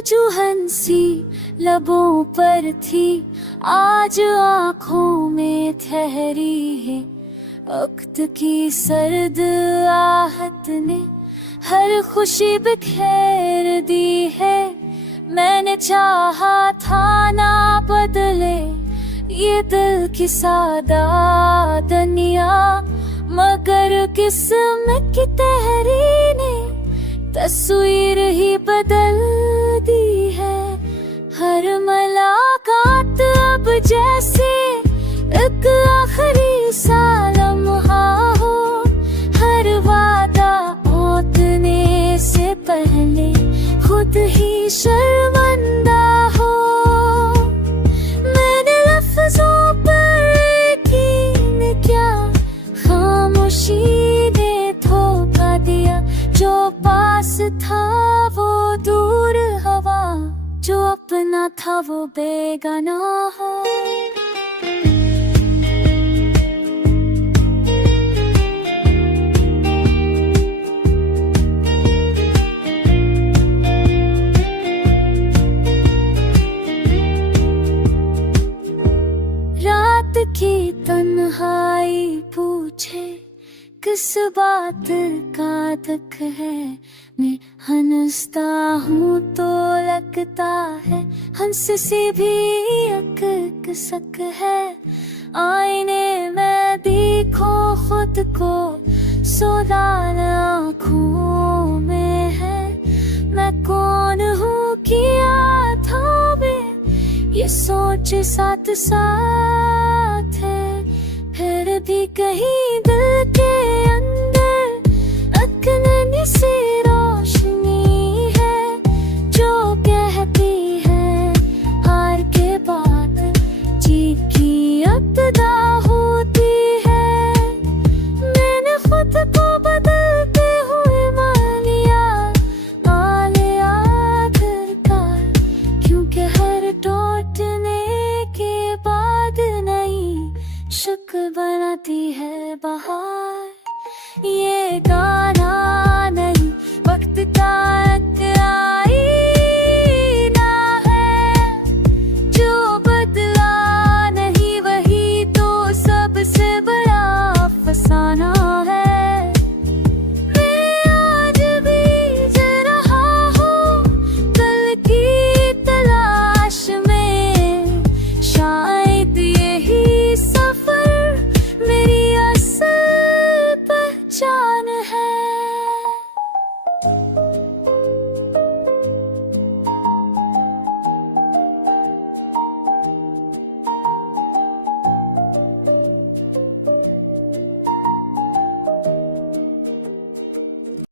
जो हंसी लबों पर थी आज आँखों में ठहरी है। वक्त की सर्द आहट ने हर खुशी बिखेर दी है। मैंने चाहा था ना बदले ये दिल की सादा दुनिया, मगर किस्मत की तहरीर ने तस्वीर ही बदल दी है। हर मुलाकात अब जैसे एक आखिरी सा लम्हा हो, हर वादा टूटने से पहले खुद ही शर्मिंदा हो। मैंने लफ्जों पर यकीन क्या, खामोशी ने धोखा दिया। जो पास था वो दूर हवा, जो अपना था वो बेगाना हो। रात की तन्हाई पूछे किस बात का दुख है। मैं हंसता हूँ तो लगता है हंस से भी एक कसक है। आईने में देखो खुद को, सुराग आँखों में है। मैं कौन हूँ किया था मैं, ये सोच साथ साथ है। फिर भी कहीं दिल के अंदर अकनन सी रोशनी है, जो कहती है हार के बाद जीत की इब्तिदा होती है। मैंने खुद को बदलते हुए मान लिया आले आखिरकार, क्योंकि हर टूटने के बाद नई शक्ल बनाती है बहार। ये